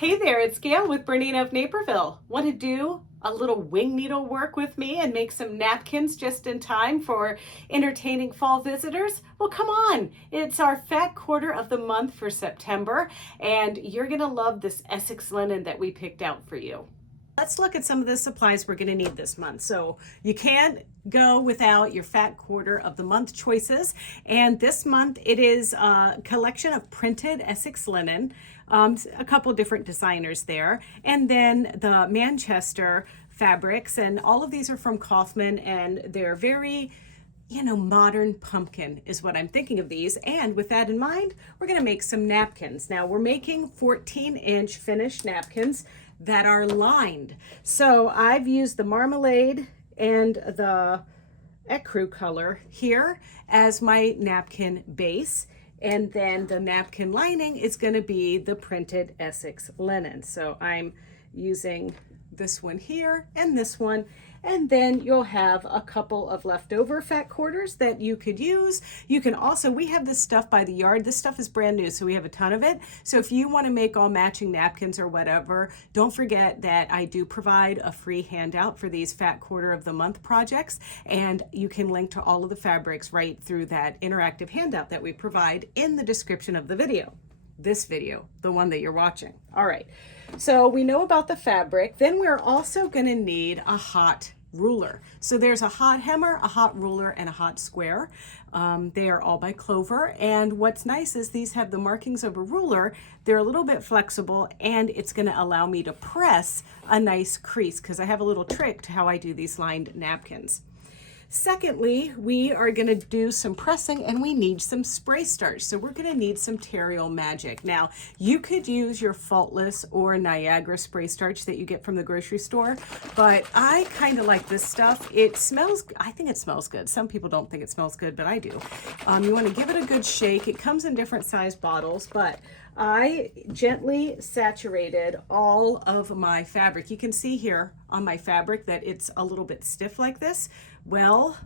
Hey there, it's Gayle with BERNINA of Naperville. Want to do a little wing needle work with me and make some napkins just in time for entertaining fall visitors? Well, come on. It's our fat quarter of the month for September, and you're going to love this Essex linen that we picked out for you. Let's look at some of the supplies we're going to need this month. So you can't go without your fat quarter of the month choices. And this month it is a collection of printed Essex linen, a couple different designers there. And then the Manchester fabrics, and all of these are from Kaufman, and they're very modern pumpkin is what I'm thinking of these. And with that in mind, we're going to make some napkins. Now we're making 14-inch finished napkins that are lined. So I've used the marmalade and the ecru color here as my napkin base. And then the napkin lining is going to be the printed Essex linen. So I'm using this one here and this one. And then you'll have a couple of leftover fat quarters that you could use. You can also, we have this stuff by the yard. This stuff is brand new, so we have a ton of it. So if you want to make all matching napkins or whatever, don't forget that I do provide a free handout for these fat quarter of the month projects. And you can link to all of the fabrics right through that interactive handout that we provide in the description of the video. This video, the one that you're watching. All right, so we know about the fabric. Then we're also going to need a hot ruler. So there's a hot hammer, a hot ruler, and a hot square. They are all by Clover. And what's nice is these have the markings of a ruler. They're a little bit flexible, and it's going to allow me to press a nice crease because I have a little trick to how I do these lined napkins. Secondly, we are going to do some pressing, and we need some spray starch. So we're going to need some Terreal Magic. Now, you could use your Faultless or Niagara spray starch that you get from the grocery store, but I kind of like this stuff. It smells, I think it smells good. Some people don't think it smells good, but I do. You want to give it a good shake. It comes in different size bottles, but I gently saturated all of my fabric. You can see here on my fabric that it's a little bit stiff like this. Well,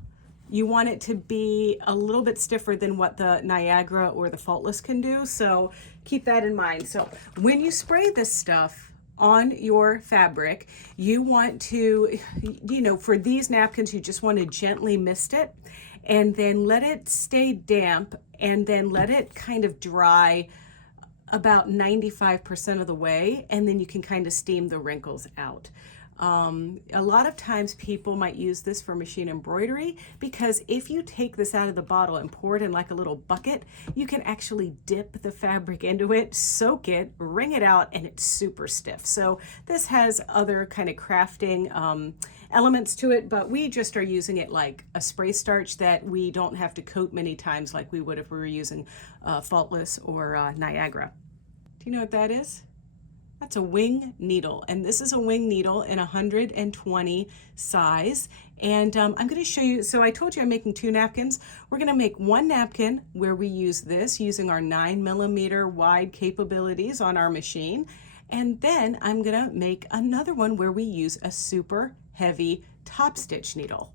you want it to be a little bit stiffer than what the Niagara or the Faultless can do, so keep that in mind. So when you spray this stuff on your fabric, you want to, for these napkins, you just want to gently mist it and then let it stay damp and then let it kind of dry about 95% of the way, and then you can kind of steam the wrinkles out. A lot of times people might use this for machine embroidery, because if you take this out of the bottle and pour it in like a little bucket, you can actually dip the fabric into it, soak it, wring it out, and it's super stiff. So this has other kind of crafting elements to it, but we just are using it like a spray starch that we don't have to coat many times like we would if we were using Faultless or Niagara. Do you know what that is? That's a wing needle, and this is a wing needle in 120 size. And I'm going to show you, so I told you I'm making 2 napkins. We're going to make 1 napkin where we use this using our 9mm wide capabilities on our machine. And then I'm going to make another one where we use a super heavy Topstitch needle.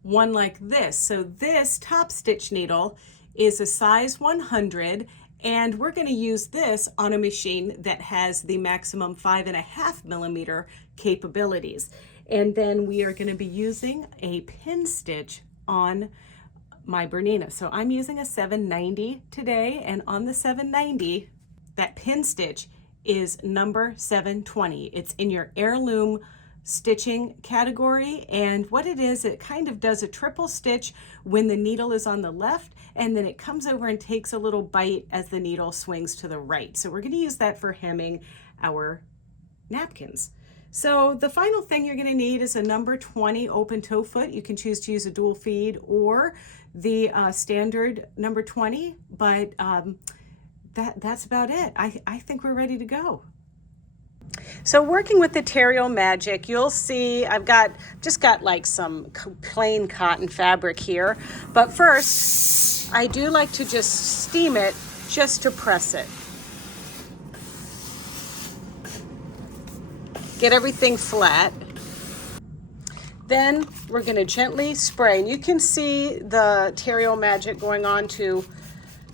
One like this. So this Topstitch needle is a size 100, and we're going to use this on a machine that has the maximum 5.5mm capabilities. And then we are going to be using a pin stitch on my BERNINA. So I'm using a 790 today, and on the 790, that pin stitch is number 720. It's in your heirloom stitching category, and what it is, it kind of does a triple stitch when the needle is on the left, and then it comes over and takes a little bite as the needle swings to the right. So we're going to use that for hemming our napkins. So the final thing you're going to need is a number 20 open toe foot. You can choose to use a dual feed or the standard number 20, but that's about it. I think we're ready to go. So working with the Terreal Magic, you'll see I've just got like some plain cotton fabric here. But first, I do like to just steam it just to press it. Get everything flat. Then we're going to gently spray. And you can see the Terreal Magic going on to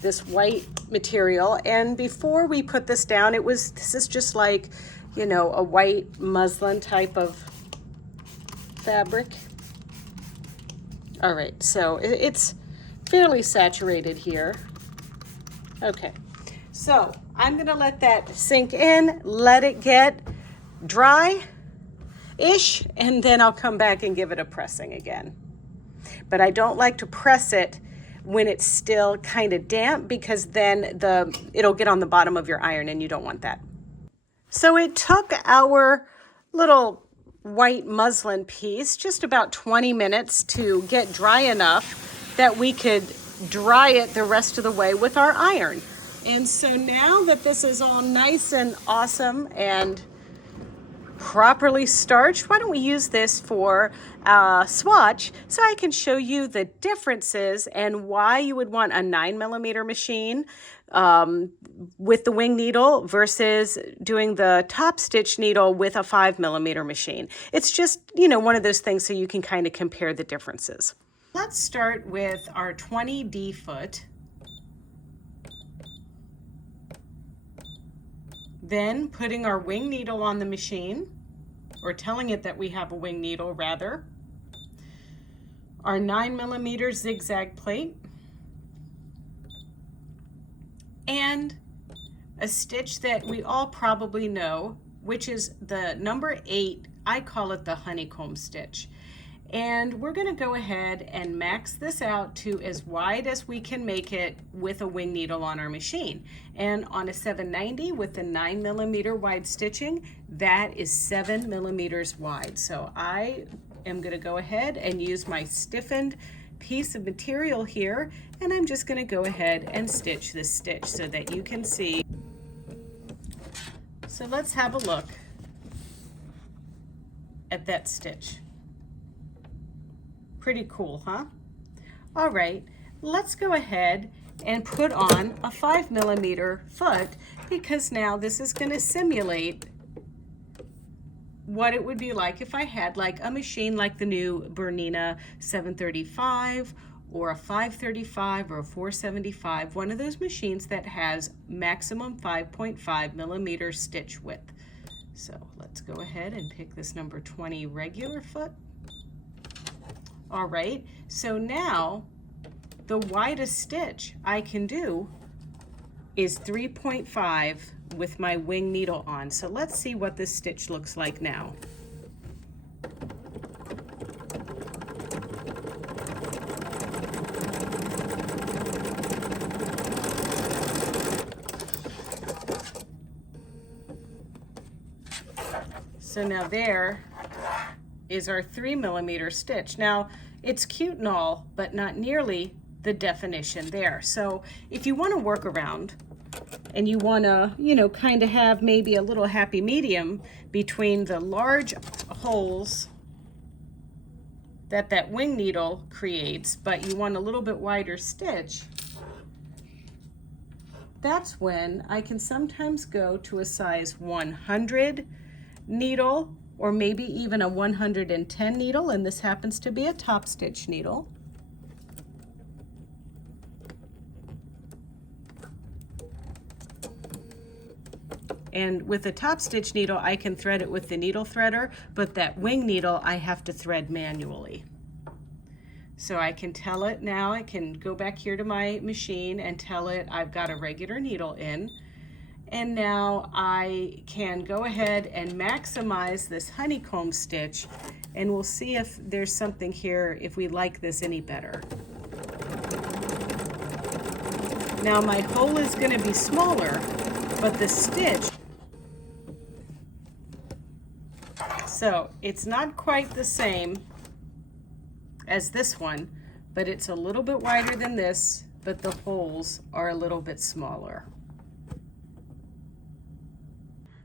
this white material. And before we put this down, this is just like, you know, a white muslin type of fabric. All right, so it's fairly saturated here. Okay, so I'm gonna let that sink in, let it get dry-ish, and then I'll come back and give it a pressing again. But I don't like to press it when it's still kind of damp, because then it'll get on the bottom of your iron and you don't want that. So it took our little white muslin piece just about 20 minutes to get dry enough that we could dry it the rest of the way with our iron. And so now that this is all nice and awesome and properly starched, why don't we use this for a swatch so I can show you the differences and why you would want a 9mm machine with the wing needle versus doing the Topstitch needle with a 5mm machine. It's just, you know, one of those things so you can kind of compare the differences. Let's start with our 20D foot. Then putting our wing needle on the machine, or telling it that we have a wing needle rather. Our 9mm zigzag plate. And a stitch that we all probably know, which is the number 8. I call it the honeycomb stitch. And we're going to go ahead and max this out to as wide as we can make it with a wing needle on our machine. And on a 790 with the 9mm wide stitching, that is 7mm wide. So I am going to go ahead and use my stiffened piece of material here, and I'm just going to go ahead and stitch this stitch so that you can see. So let's have a look at that stitch. Pretty cool, huh? All right, let's go ahead and put on a 5mm foot, because now this is going to simulate what it would be like if I had like a machine like the new Bernina 735 or a 535 or a 475, one of those machines that has maximum 5.5mm stitch width. So let's go ahead and pick this number 20 regular foot. All right, so now the widest stitch I can do is 3.5 with my wing needle on. So let's see what this stitch looks like now. So now there is our 3mm stitch. Now it's cute and all, but not nearly the definition there. So if you want to work around and you want to, you know, kind of have maybe a little happy medium between the large holes that wing needle creates, but you want a little bit wider stitch, that's when I can sometimes go to a size 100 needle, or maybe even a 110 needle, and this happens to be a Topstitch needle. And with a Topstitch needle, I can thread it with the needle threader, but that wing needle I have to thread manually. So I can tell it now, I can go back here to my machine and tell it I've got a regular needle in. And now I can go ahead and maximize this honeycomb stitch, and we'll see if there's something here, if we like this any better. Now my hole is going to be smaller, but the stitch, so it's not quite the same as this one, but it's a little bit wider than this, but the holes are a little bit smaller.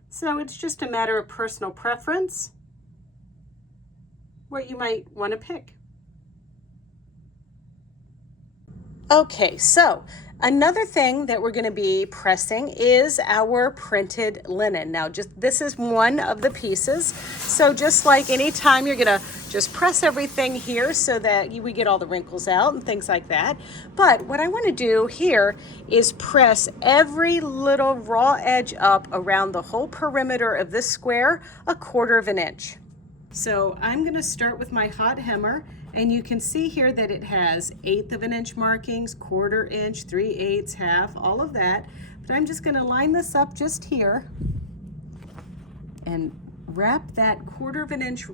So it's just a matter of personal preference, what you might want to pick. Okay, so Another thing that we're going to be pressing is our printed linen. Now, this is one of the pieces. So just like anytime, you're going to just press everything here so that we get all the wrinkles out and things like that. But what I want to do here is press every little raw edge up around the whole perimeter of this square 1/4 of an inch. So I'm going to start with my hot hammer, and you can see here that it has 1/8 of an inch markings, 1/4 inch, 3/8, half, all of that. But I'm just going to line this up just here and wrap that 1/4 of an inch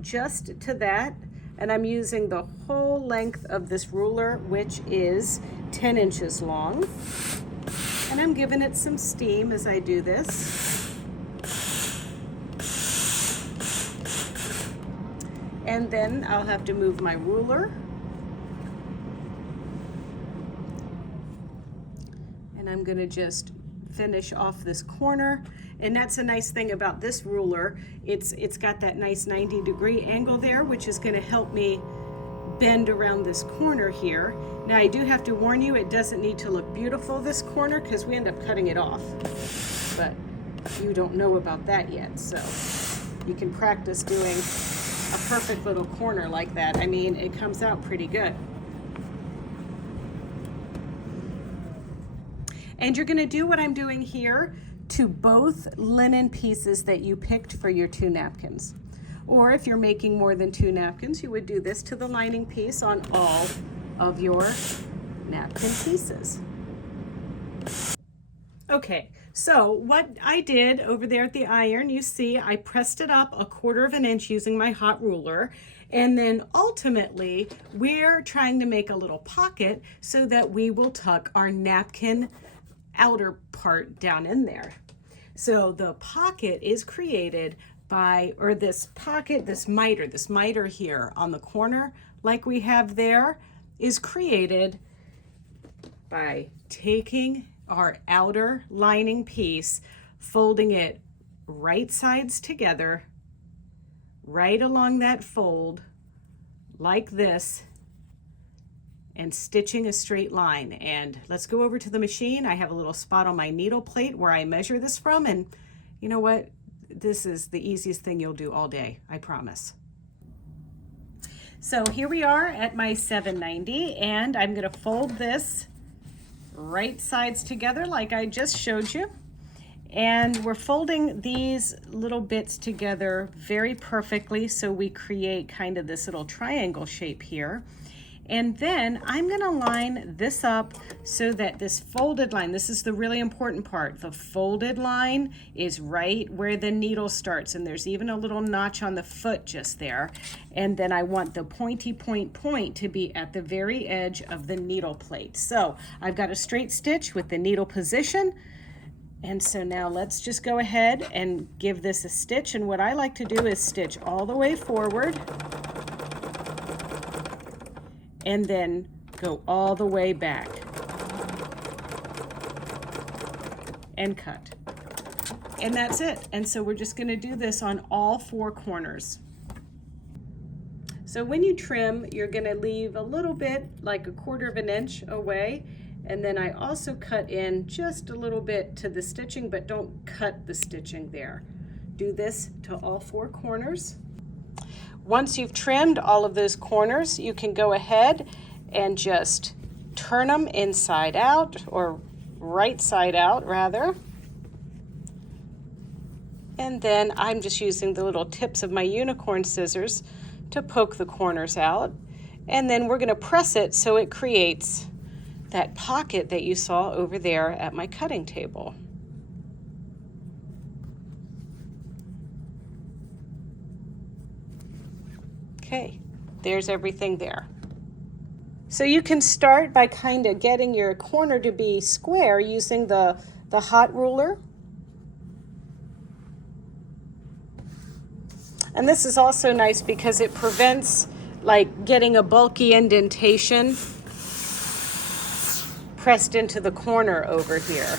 just to that. And I'm using the whole length of this ruler, which is 10 inches long. And I'm giving it some steam as I do this. And then I'll have to move my ruler. And I'm going to just finish off this corner. And that's a nice thing about this ruler. It's got that nice 90-degree angle there, which is going to help me bend around this corner here. Now I do have to warn you, it doesn't need to look beautiful, this corner, because we end up cutting it off. But you don't know about that yet, so you can practice doing a perfect little corner like that. I mean, it comes out pretty good. And you're going to do what I'm doing here to both linen pieces that you picked for your 2 napkins. Or if you're making more than 2 napkins, you would do this to the lining piece on all of your napkin pieces. Okay, so what I did over there at the iron, you see I pressed it up 1/4 of an inch using my hot ruler, and then ultimately we're trying to make a little pocket so that we will tuck our napkin outer part down in there. So the pocket is created by, or this pocket, this miter here on the corner like we have there, is created by taking our outer lining piece, folding it right sides together, right along that fold, like this, and stitching a straight line. And let's go over to the machine. I have a little spot on my needle plate where I measure this from, and you know what? This is the easiest thing you'll do all day, I promise. So here we are at my 790, and I'm gonna fold this right sides together like I just showed you. And we're folding these little bits together very perfectly so we create kind of this little triangle shape here. And then I'm going to line this up so that this folded line, this is the really important part, the folded line is right where the needle starts, and there's even a little notch on the foot just there. And then I want the pointy point to be at the very edge of the needle plate. So I've got a straight stitch with the needle position. And so now let's just go ahead and give this a stitch. And what I like to do is stitch all the way forward and then go all the way back and cut. And that's it. And so we're just going to do this on all 4 corners. So when you trim, you're going to leave a little bit, like 1/4 of an inch away. And then I also cut in just a little bit to the stitching, but don't cut the stitching there. Do this to all 4 corners. Once you've trimmed all of those corners, you can go ahead and just turn them inside out, or right side out rather. And then I'm just using the little tips of my unicorn scissors to poke the corners out. And then we're going to press it so it creates that pocket that you saw over there at my cutting table. Okay, there's everything there. So you can start by kind of getting your corner to be square using the hot ruler. And this is also nice because it prevents like getting a bulky indentation pressed into the corner over here.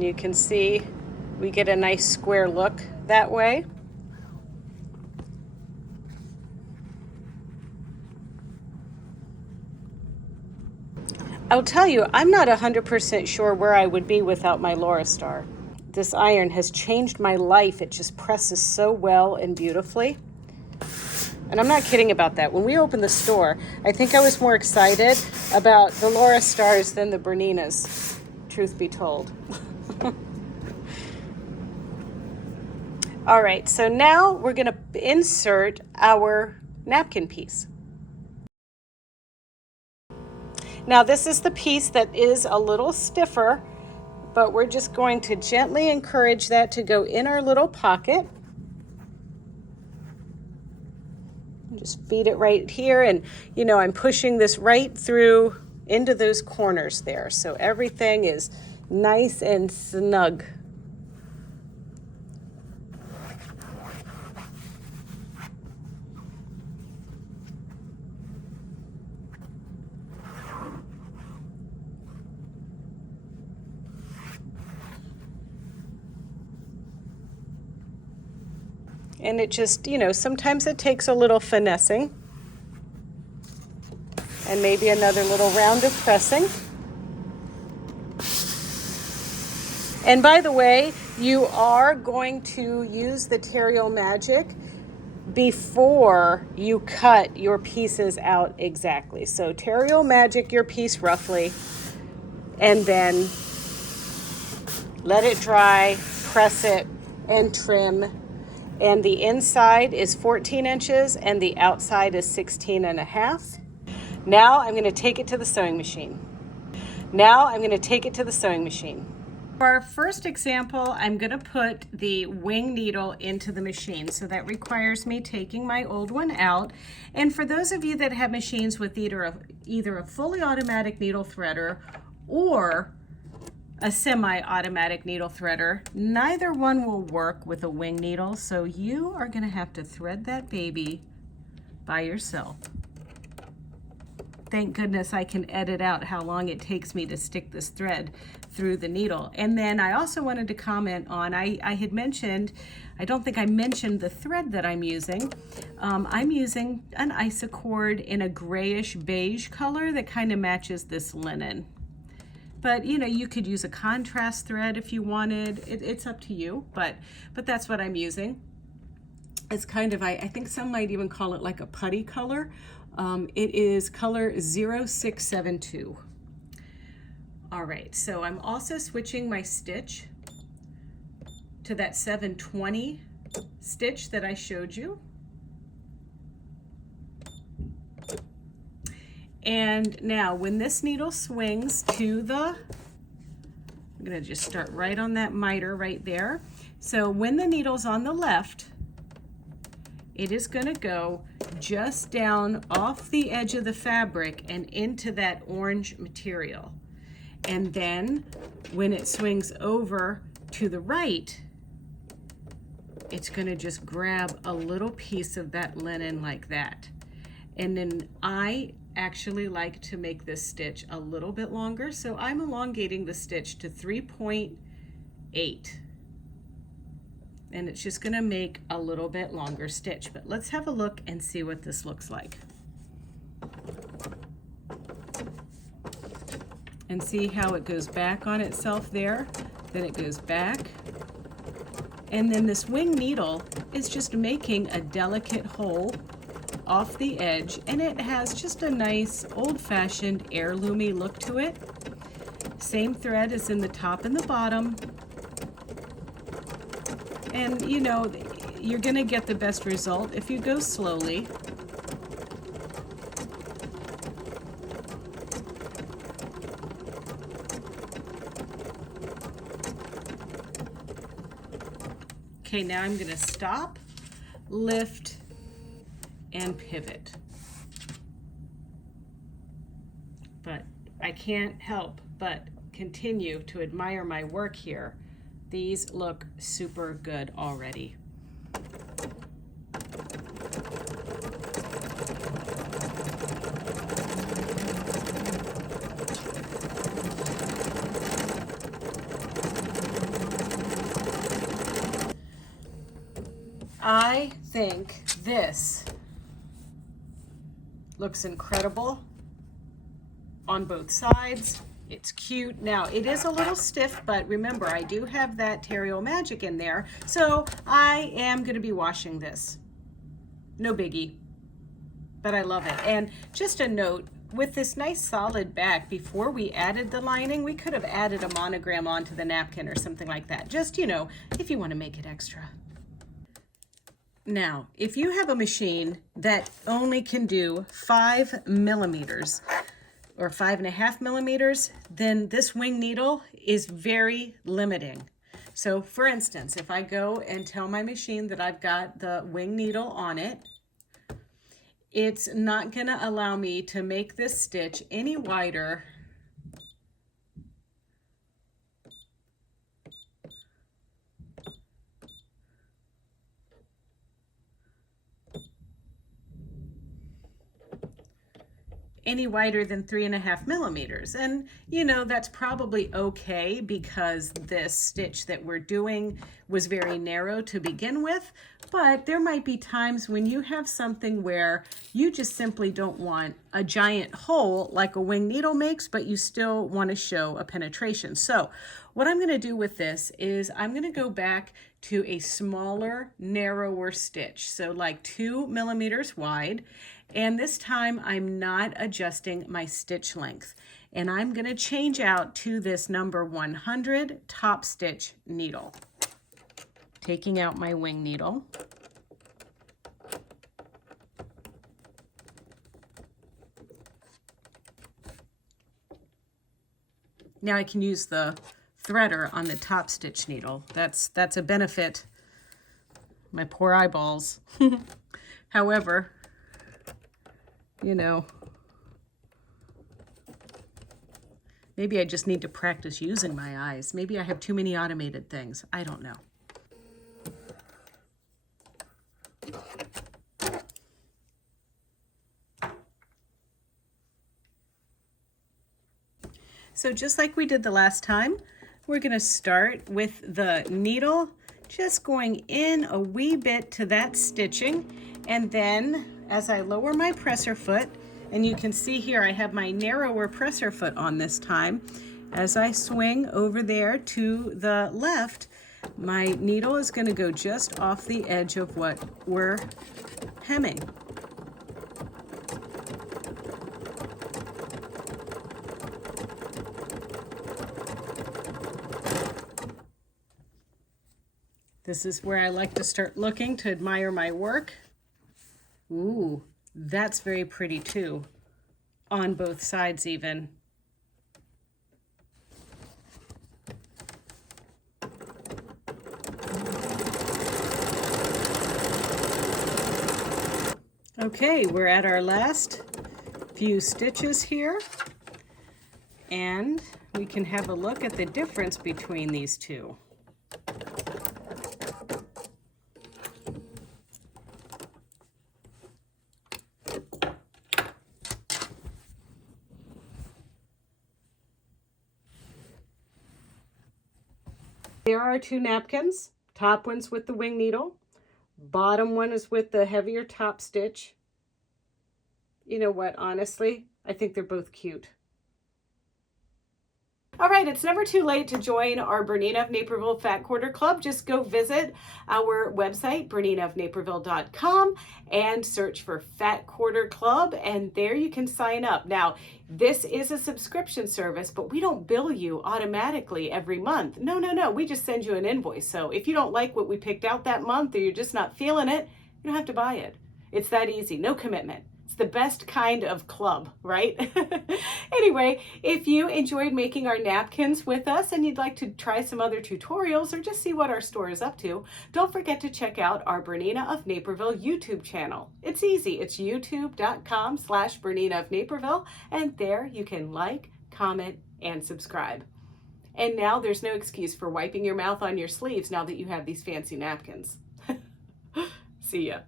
And you can see we get a nice square look that way. I'll tell you, I'm not 100% sure where I would be without my Laura Star. This iron has changed my life. It just presses so well and beautifully. And I'm not kidding about that. When we opened the store, I think I was more excited about the Laura Stars than the BERNINAs, truth be told. All right, so now we're going to insert our napkin piece. Now this is the piece that is a little stiffer, but we're just going to gently encourage that to go in our little pocket. Just feed it right here, and you know, I'm pushing this right through into those corners there, so everything is nice and snug. And it just, you know, sometimes it takes a little finessing and maybe another little round of pressing. And by the way, you are going to use the Terrio Magic before you cut your pieces out exactly. So Terrio Magic your piece roughly, and then let it dry, press it, and trim. And the inside is 14 inches and the outside is 16 and a half. Now I'm going to take it to the sewing machine. For our first example, I'm going to put the wing needle into the machine. So that requires me taking my old one out. And for those of you that have machines with either a fully automatic needle threader or a semi-automatic needle threader, neither one will work with a wing needle, so you are going to have to thread that baby by yourself. Thank goodness I can edit out how long it takes me to stick this thread through the needle. And then I also wanted to comment on, I had mentioned, I don't think I mentioned the thread that I'm using. I'm using an Isacord in a grayish beige color that kind of matches this linen. But you know, you could use a contrast thread if you wanted. It's up to you, but that's what I'm using. It's kind of, I think some might even call it like a putty color. It is color 0672. All right, so I'm also switching my stitch to that 720 stitch that I showed you. And now when this needle swings to I'm going to just start right on that miter right there. So when the needle's on the left, it is going to go just down off the edge of the fabric and into that orange material. And then when it swings over to the right, it's going to just grab a little piece of that linen like that. And then I actually like to make this stitch a little bit longer, so I'm elongating the stitch to 3.8. And it's just going to make a little bit longer stitch. But let's have a look and see what this looks like. And see how it goes back on itself there, then it goes back. And then this wing needle is just making a delicate hole off the edge, and it has just a nice old-fashioned heirloomy look to it. Same thread as in the top and the bottom. And you know, you're gonna get the best result if you go slowly. Okay, now I'm gonna stop, lift, and pivot. But I can't help but continue to admire my work here. These look super good already. I think this looks incredible on both sides. It's cute. Now, it is a little stiff, but remember, I do have that Terrio Magic in there, so I am going to be washing this. No biggie, but I love it. And just a note, with this nice solid back, before we added the lining, we could have added a monogram onto the napkin or something like that. Just, you know, if you want to make it extra. Now, if you have a machine that only can do 5 millimeters, or 5.5 millimeters, then this wing needle is very limiting. So for instance, if I go and tell my machine that I've got the wing needle on it, it's not gonna allow me to make this stitch any wider than 3.5 millimeters. And you know, that's probably okay because this stitch that we're doing was very narrow to begin with, but there might be times when you have something where you just simply don't want a giant hole like a wing needle makes, but you still want to show a penetration. So what I'm going to do with this is I'm going to go back to a smaller, narrower stitch, so like 2 millimeters wide. And this time I'm not adjusting my stitch length. And I'm going to change out to this number 100 top stitch needle. Taking out my wing needle. Now I can use the threader on the top stitch needle. That's a benefit. My poor eyeballs. However, you know, maybe I just need to practice using my eyes. Maybe I have too many automated things. I don't know. So just like we did the last time, we're going to start with the needle just going in a wee bit to that stitching, and then as I lower my presser foot, and you can see here I have my narrower presser foot on this time, as I swing over there to the left, my needle is going to go just off the edge of what we're hemming. This is where I like to start looking to admire my work. Ooh, that's very pretty too, on both sides even. Okay, we're at our last few stitches here, and we can have a look at the difference between these two. There are two napkins. Top one's with the wing needle. Bottom one is with the heavier top stitch. You know what, honestly, I think they're both cute. All right, it's never too late to join our Bernina of Naperville Fat Quarter Club. Just go visit our website, BERNINAofNaperville.com, and search for Fat Quarter Club, and there you can sign up. Now, this is a subscription service, but we don't bill you automatically every month. No, we just send you an invoice. So if you don't like what we picked out that month, or you're just not feeling it, you don't have to buy it. It's that easy, no commitment. The best kind of club, right? Anyway, if you enjoyed making our napkins with us and you'd like to try some other tutorials or just see what our store is up to, don't forget to check out our Bernina of Naperville YouTube channel. It's easy. It's youtube.com/Bernina of Naperville, and there you can like, comment, and subscribe. And now there's no excuse for wiping your mouth on your sleeves now that you have these fancy napkins. See ya.